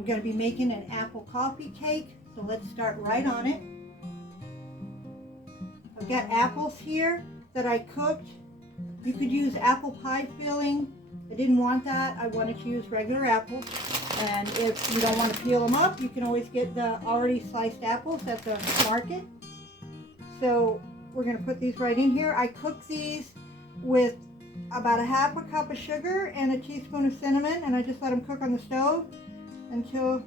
I'm going to be making an apple coffee cake, so let's start right on it. I've got apples here that I cooked. You could use apple pie filling. I didn't want that. I wanted to use regular apples. And if you don't want to peel them up, you can always get the already sliced apples at the market. So we're going to put these right in here. I cooked these with about a half a cup of sugar and a teaspoon of cinnamon, and I just let them cook on the stove until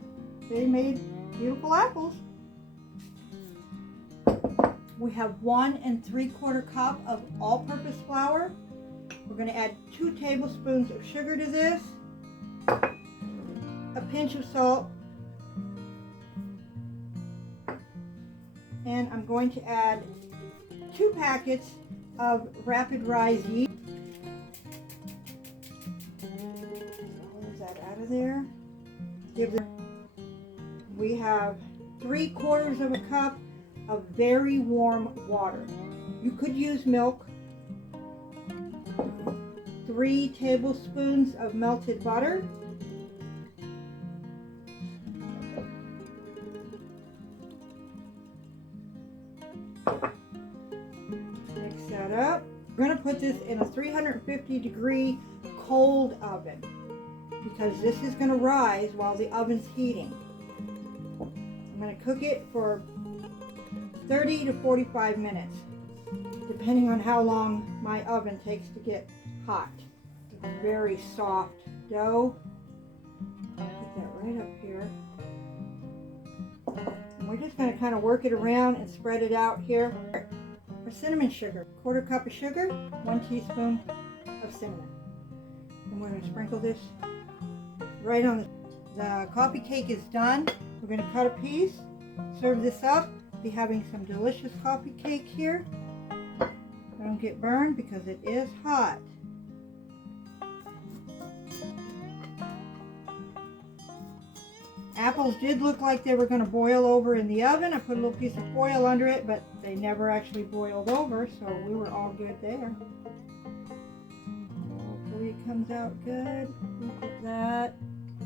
they made beautiful apples. We have 1 3/4 cup of all-purpose flour. We're going to add 2 tablespoons of sugar to this, a pinch of salt, and I'm going to add 2 packets of rapid rise yeast. Cleanse that out of there. We have 3/4 of a cup of very warm water. You could use milk. 3 tablespoons of melted butter. Mix that up. We're going to put this in a 350-degree cold oven because this is going to rise while the oven's heating. I'm going to cook it for 30 to 45 minutes, depending on how long my oven takes to get hot. It's a very soft dough. Put that right up here. And we're just going to kind of work it around and spread it out here. For cinnamon sugar, 1/4 cup of sugar, 1 teaspoon of cinnamon. And we're going to sprinkle this right on the coffee cake is done. We're going to cut a piece, serve this up. Be having some delicious coffee cake here. Don't get burned because it is hot. Apples did look like they were going to boil over in the oven. I put a little piece of foil under it, but they never actually boiled over, so we were all good there. Hopefully it comes out good. Look at that.